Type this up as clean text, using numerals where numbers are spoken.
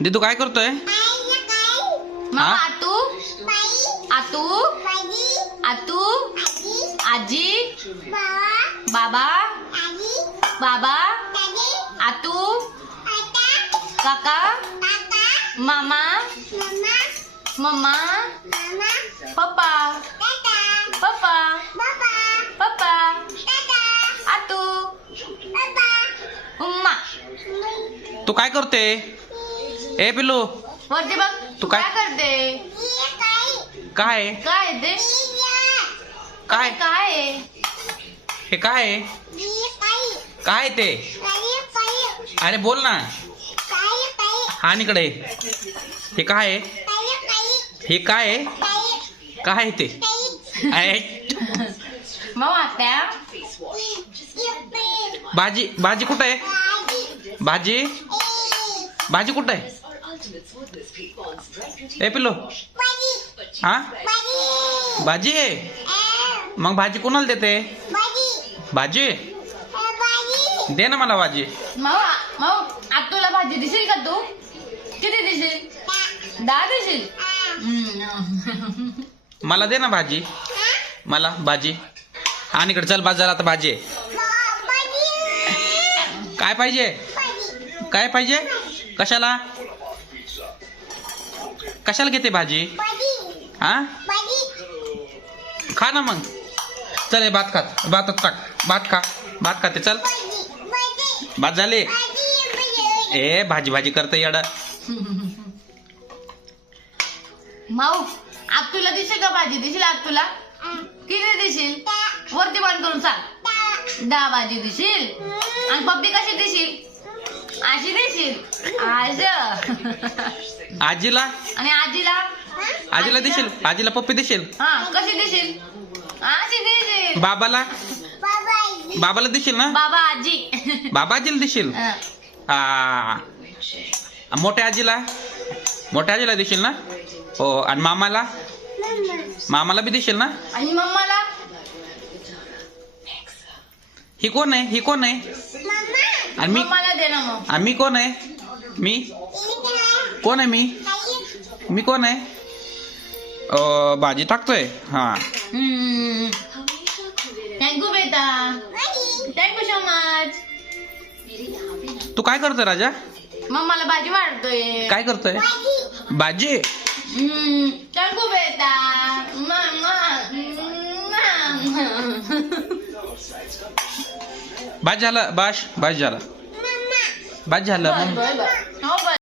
दिदू काय करतोय? मामा आतू आतू आतू आजी बाबा बाबा आतू काका मामा मम्मा पप्पा पप्पा पप्पा आतू उम्मा. तू काय करते? ए पिल्लू वरती बघ. तू काय काय- करते? काय काय आहे ते? काय काय आहे? हे काय आहे? काय ते? अरे बोल ना. हा इकडे. हे काय आहे? हे काय आहे? काय आहे ते? मामा त्या भाजी भाजी कुठं आहे? भाजी भाजी कुठं आहे? ए पिल्लू हा भाजी आहे. मग भाजी कोणाला देते? भाजी दे ना मला भाजी. मामा मामा आतूला भाजी दिसेल का तू? किती दिसेल? 10 दिसेल. मला दे ना भाजी. मला भाजी. हा इकडे चल बाजारात आता भाजी आहे. काय पाहिजे? काय पाहिजे? कशाला कशाला घेते भाजी? हा खा ना मग. चल हे भात खात भातात टाक. भात खा. भात खाते चल. भात झाले. ए भाजी भाजी करते येडा. माऊ आतूला दिसेल का भाजी? दिसेल आतूला? किती दिसेल? वरती बंद करून सांग. 10 भाजी दिसेल. आणि पप्पी कशी दिसेल? अशी दिसेल. आजीला आणि आजीला? आजीला दिसेल. आजीला पप्पी दिसेल. हा कशी दिसेल? अशी दिसेल. बाबाला बाबाला दिसेल ना. बाबा आजी. बाबा आजीला दिसेल. मोठ्या आजीला दिसेल ना. हो आणि मामाला बी दिसेल ना. आणि मम्माला? ही कोण आहे? ही कोण आहे? आणि मी मम्माला दे ना मग. आणि मी कोण आहे? मी कोण आहे? मी कोण आहे? भाजी टाकतोय. हा थँक्यू बेटा. Thank you so much. तू काय करतोय राजा? मम्माला भाजी वाढतोय. काय करतोय? भाजी. थँक्यू बेटा. भाज झालं. भाज झालं. बर, बर, बर. हो